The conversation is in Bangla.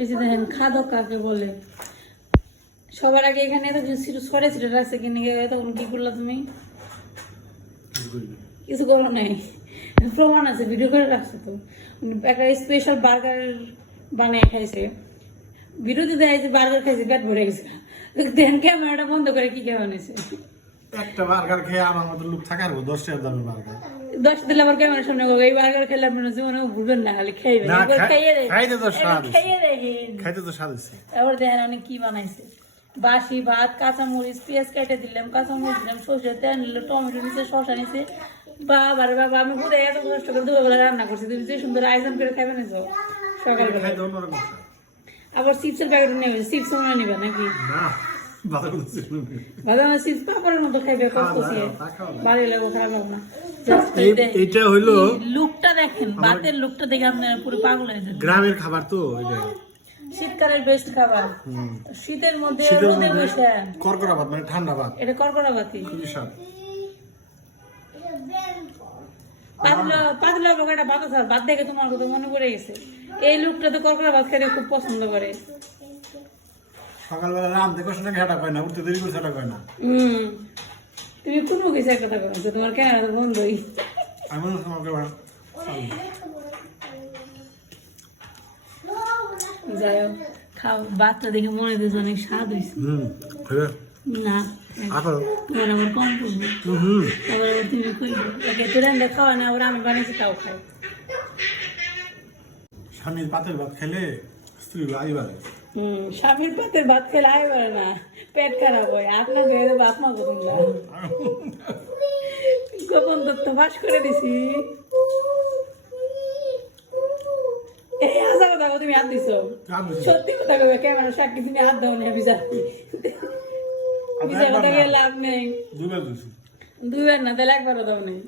এই যে দেখেন খাদক কাকে বলে। সবার আগে এখানে এত কিছু সরে ছিল রাস্তা কিনে গিয়ে তখন কি করলো তুমি? কিছু করো নাই, প্রমাণ আছে, ভিডিও করে রাখছো তো। একটা স্পেশাল বার্গার বানিয়ে খাইছে, ভিডিওতে দেখা যাচ্ছে বার্গার খাইছে, পেট ভরে গেছে। দেখেন ক্যামেরাটা বন্ধ করে কি কে বানিয়েছে। একটা বার্গার খেয়ে আমার মতো লোক থাকার 10 টাকার দামি বার্গার 10 দিলে আবার ক্যামেরার সামনে এই বার্গার খেলে আপনার জীবনে ভুলবেন না, খালি খাইবেন। খাইতে তো স্বাদ খাইতে তো স্বাদ হচ্ছে। এবার দেখেন অনেক কি বানাইছে, বাসি ভাত, কাঁচামরিচ, পেঁয়াজ কেটে দিলাম, কাঁচামরিচ দিলাম, সরষের তেল নিল, টমেটো নিচে, শসা নিচে। বাবা রে বাবা, আমি পুরো এত কষ্ট করে দুপুরবেলা রান্না করছি, তুমি যে সুন্দর আয়োজন করে খাবে না সকালবেলা। আবার চিপসের প্যাকেট নেবে, চিপস মনে নিবে নাকি? ভালো চিপস পাপড়ের মতো খাইবে, কষ্ট ভালো লাগবে, খারাপ লাগবে না। এইটা হইলো লুকটা দেখেন, ভাতের লুকটা দেখে আপনার পুরো পাগল হয়ে যাবে। গ্রামের খাবার তো এটা শীতকালের বেস্ট খাবার। শীতের মধ্যে রোদে বসে করকরা ভাত, মানে ঠান্ডা ভাত, এটা করকরা ভাতই খুবই স্বাদ। পাতলা পাতলা বগাটা ভাত আছে, ভাত দেখে তোমার কথা মনে পড়ে গেছে। এই লোকটা তো করকরা ভাত খেতে খুব পছন্দ করে। সকালবেলা রামতে কষ্ট নাকি হাঁটা পায় না, উঠতে দেরি করে হাঁটা পায় না। তুমি কোনো কিছু এক কথা করো, তোমার ক্যামেরা বন্ধই। আমি তোমাকে যাই হোক, খাও, ভাতটা দেখে মনে হচ্ছে অনেক স্বাদ হয়েছে। না তোমার আমার কম পড়বে, আবার তুমি কইবে তোরা খাওয়া না, ওরা আমি বানিয়েছি তাও খাও। স্বামীর পাতের ভাত খেলে স্ত্রী আই বাড়ে। স্বামীর পাতের ভাত খেলে আয় বাড়ে না, পেট খারাপ হয়। আপনার ভেবে বাপ মা গোপন গোপন তথ্য ফাঁস করে দিছি। এই আজা কথা তুমি হাত দিছ, সত্যি কথা কবে ক্যামেরা সাক্ষী, তুমি হাত দাও না। বিচার বিচার কথা লাভ নেই, 2 বার দিছি, 2 বার না, তাহলে 1 বারও দাও নেই।